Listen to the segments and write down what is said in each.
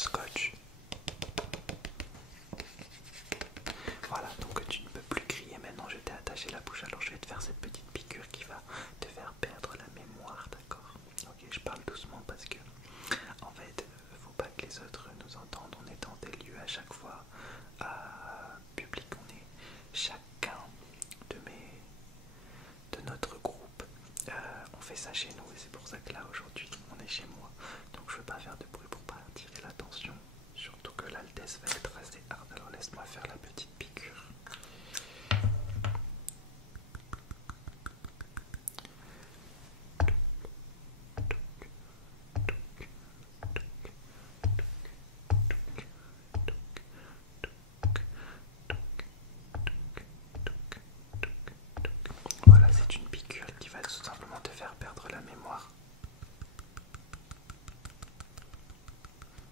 scotch. Voilà, donc tu ne peux plus crier maintenant, je t'ai attaché la bouche, alors je vais te faire cette petite piqûre qui va te faire perdre la mémoire, d'accord? Ok, je parle doucement parce que, en fait, faut pas que les autres nous entendent, on est dans des lieux à chaque fois public, on est chacun de notre groupe, on fait ça chez nous et c'est pour ça que là aujourd'hui on est chez moi, donc je veux pas faire de bruit pour pas attirer l'attention, surtout que l'altesse va être assez hard, alors laisse-moi faire la petite piqûre. Voilà, c'est une piqûre qui va tout simplement te faire perdre la mémoire.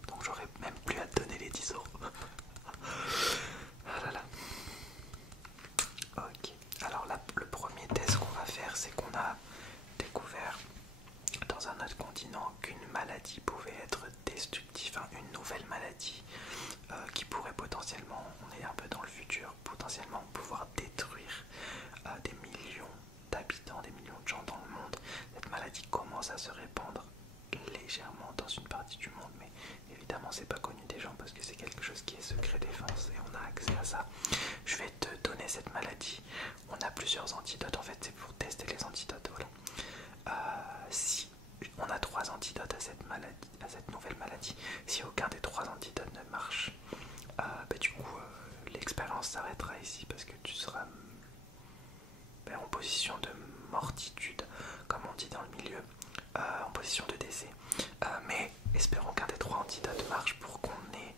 Donc j'aurais même plus à te donner les 10 euros. Ah là là. Ok, alors là, le premier test qu'on va faire, c'est qu'on a découvert dans un autre continent qu'une maladie pouvait être destructive, hein, une nouvelle maladie qui pourrait potentiellement, on est un peu dans le futur, potentiellement pouvoir détruire des millions d'habitants, des millions de gens dans le monde. Cette maladie commence à se répandre légèrement dans une partie du monde, mais évidemment c'est pas connu des gens parce que c'est quelque chose qui est secret défense et on a accès à ça. Je vais te donner cette maladie, on a plusieurs antidotes, en fait c'est pour tester les antidotes, voilà. Si on a 3 antidotes à cette maladie, à cette nouvelle maladie, si aucun des 3 antidotes ne marche, du coup l'expérience s'arrêtera ici parce que tu seras en position de mortitude, comme on dit dans le milieu, en position de décès. Mais espérons qu'un des 3 antidotes marche pour qu'on ait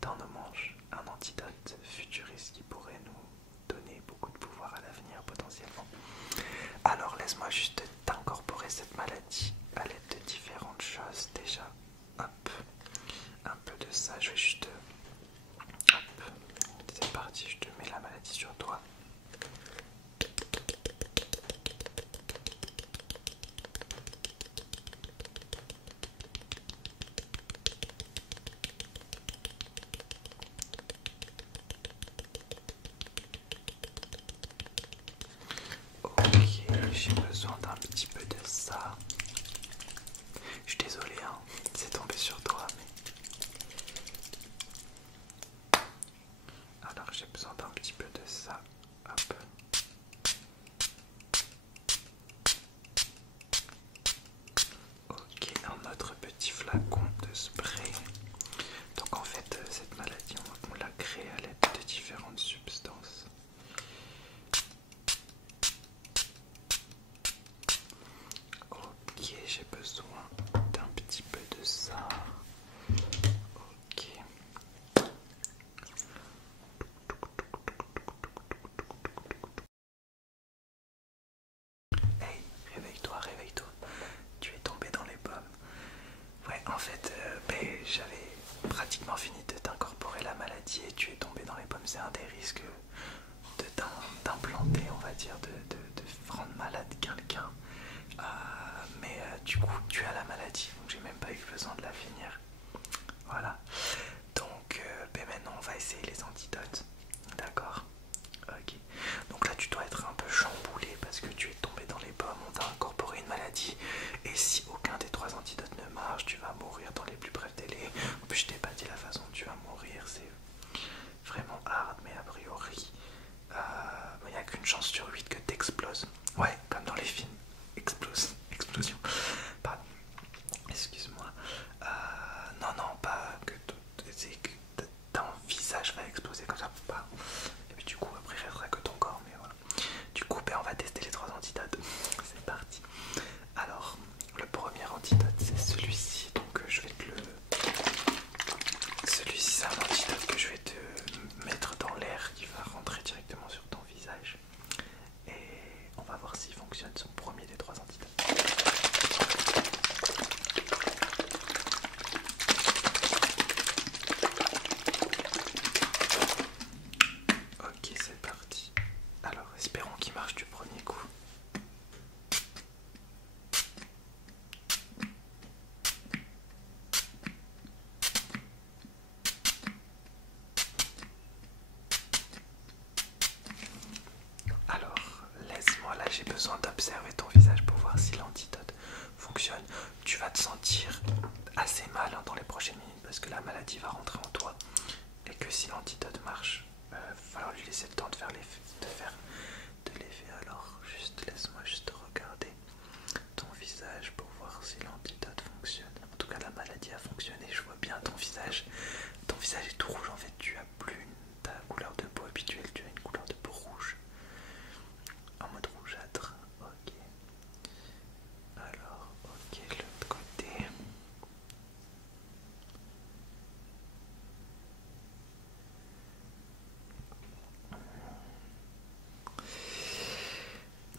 dans nos manches un antidote futuriste qui pourrait nous donner beaucoup de pouvoir à l'avenir potentiellement. Alors laisse-moi juste t'incorporer cette maladie à l'aide de différentes choses. Déjà, hop, un peu de ça, je vais juste... Hop, c'est parti, je te mets la maladie sur toi. Ok, j'ai besoin d'un petit peu de ça. Je suis désolé, hein, c'est tombé sur toi, mais... Alors j'ai besoin d'un petit peu de ça. Hop. Ok, un autre petit flacon de spray. Donc en fait, cette maladie, on l'a créée à l'aide de différentes substances. Ok, j'ai besoin d'un petit peu de ça. Ok. Hey, réveille-toi, réveille-toi. Tu es tombé dans les pommes. Ouais, en fait, j'avais pratiquement fini de t'incorporer la maladie et tu es tombé dans les pommes. C'est un des risques d'implanter, on va dire, de rendre malade quelqu'un. Mais du coup, tu as la maladie, donc j'ai même pas eu besoin de la finir. Voilà. Donc, maintenant, on va essayer les antidotes. D'accord? Ok. Donc là, tu dois être un peu chamboulé parce que tu es tombé dans les pommes, on t'a incorporé une maladie. Et si aucun des 3 antidotes ne marche, tu vas mourir dans les plus brefs délais. En plus, je t'ai pas dit la façon dont tu vas mourir, c'est vraiment hard, mais a priori, il n'y a qu'une chance sur 8 que t'exploses. Ouais, comme dans les films. Explosion. Pardon. Excuse-moi. Non, pas que c'est que ton visage va exploser comme ça. Pas. Et puis du coup, après, il restera que ton corps, mais voilà. Du coup, on va tester les 3 antidotes. C'est parti. Alors, le premier antidote, c'est celui-ci. Donc, je vais te le... assez mal hein, dans les prochaines minutes parce que la maladie va rentrer en toi et que si l'antidote marche, il va falloir lui laisser le temps de faire l'effet. Alors juste laisse-moi juste regarder ton visage pour voir si l'antidote fonctionne. En tout cas la maladie a fonctionné, je vois bien ton visage. Ton visage est tout rouge en fait, tu as plus ta couleur de peau habituelle, tu as une couleur de peau rouge. En mode rougeâtre, ok. Alors, ok, l'autre côté.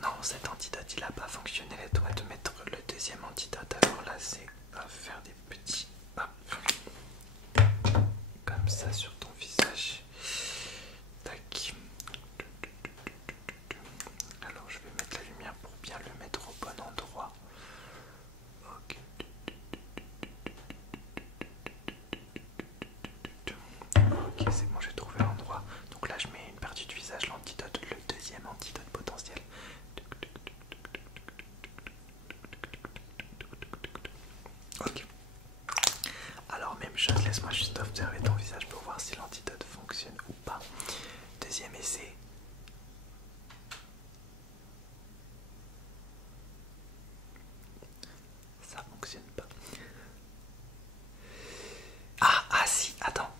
Non, cet antidote il a pas fonctionné, laisse-moi te mettre le deuxième antidote. Alors là, c'est faire des petits hop, comme ça sur ton visage. Tac. Alors je vais mettre la lumière pour bien le mettre au bon endroit. Ok. Ok, c'est bon, j'ai trouvé l'endroit. Donc là, je mets une partie du visage, l'antidote, le deuxième antidote potentiel. Ok. Alors, même chose, laisse-moi juste observer ton visage pour voir si l'antidote fonctionne ou pas. Deuxième essai. Ça fonctionne pas. Ah si, attends.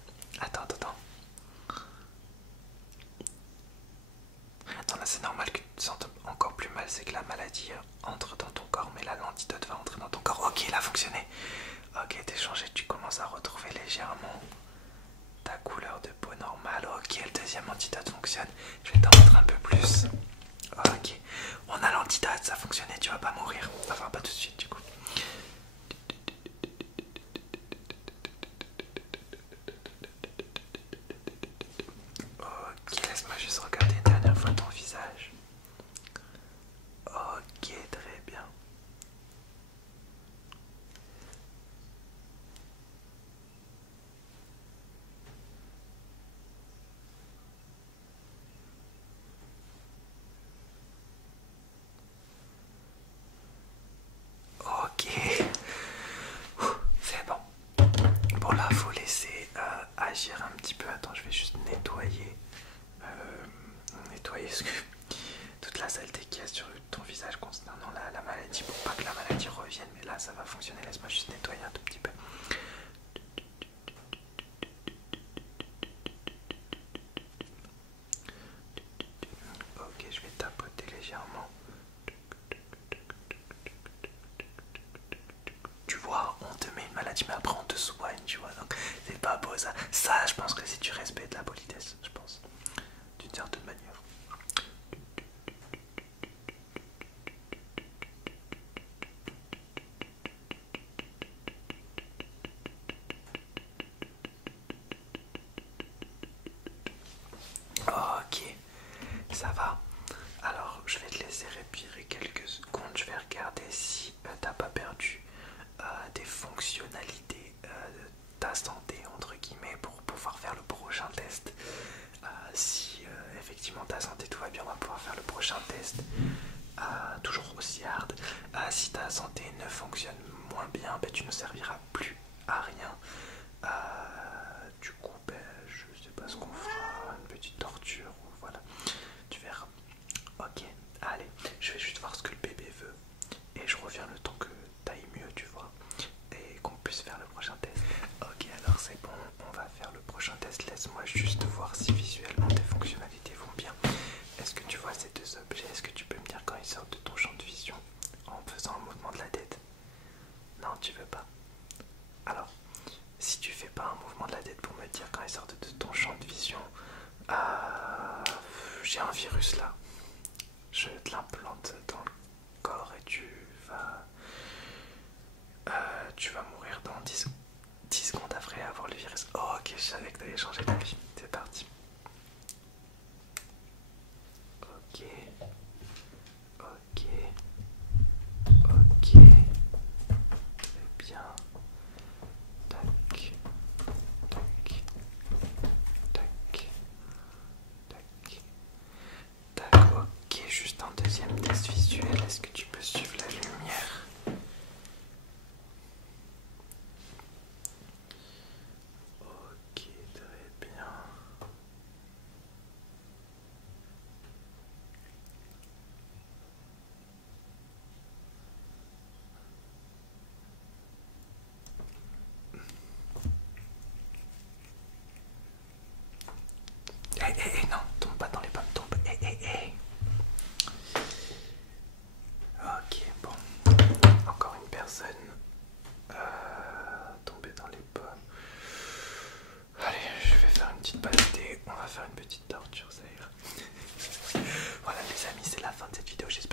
Non, là c'est normal que tu te sentes encore plus mal, c'est que la maladie entre dans ton corps, mais là l'antidote va entrer dans ton corps. Ok, il a fonctionné. Ok, t'es changé, tu commences à retrouver légèrement ta couleur de peau normale. Ok, le deuxième antidote fonctionne. Je vais t'en mettre un peu plus. Ok, on a l'antidote, ça fonctionnait, tu vas pas mourir. Enfin, pas tout de suite du coup. Ok, laisse-moi juste regarder une dernière fois ton visage. Ok, très bien. Ok, c'est bon. Bon là, faut laisser agir un petit peu. Attends, je vais juste nettoyer, toute la saleté qu'il y a sur ton visage concernant la maladie pour pas que la maladie revienne. Mais là, ça va fonctionner. Laisse-moi juste nettoyer un tout petit peu. Ok, je vais tapoter légèrement. Tu vois, on te met une maladie, mais après on te soigne, tu vois. Donc c'est pas beau ça. Ça, je pense que c'est du respect, de la politesse, je pense, d'une certaine manière. Ok, ça va. Alors, je vais te laisser respirer quelques secondes. Je vais regarder si t'as pas perdu des fonctionnalités de ta santé, entre guillemets, pour pouvoir faire le prochain test. Si effectivement ta santé tout va bien, on va pouvoir faire le prochain test. Toujours aussi hard. Si ta santé ne fonctionne moins bien, ben, tu ne serviras plus à rien. Du coup, ben, je sais pas ce qu'on fera, une petite torture ou voilà, tu verras. Ok, allez, je vais juste voir ce que le bébé veut et je reviens le temps que t'ailles mieux, tu vois, et qu'on puisse faire le prochain test. Ok, alors c'est bon, on va faire le prochain test. Laisse-moi juste voir si visuellement tes fonctionnalités vont bien. Est-ce que tu vois ces deux objets? Est-ce que tu peux me dire quand ils sortent de ton champ de vision en faisant un mouvement de la tête? Non, tu veux pas. Alors, si tu fais pas un mouvement de la tête pour me dire quand ils sortent de ton champ de vision, j'ai un virus là. Je te l'implante dans le corps et tu vas mourir dans 10 secondes après avoir le virus. Oh, ok, je savais que t'allais changer d'avis. C'est parti. Ok. Ok. Ok. Très bien. Tac. Tac. Tac. Tac. Tac. Ok, juste un deuxième test visuel. Est-ce que tu peux suivre la lumière? petite pailleté, on va faire une petite torture, ça ira. Voilà les amis, c'est la fin de cette vidéo, j'espère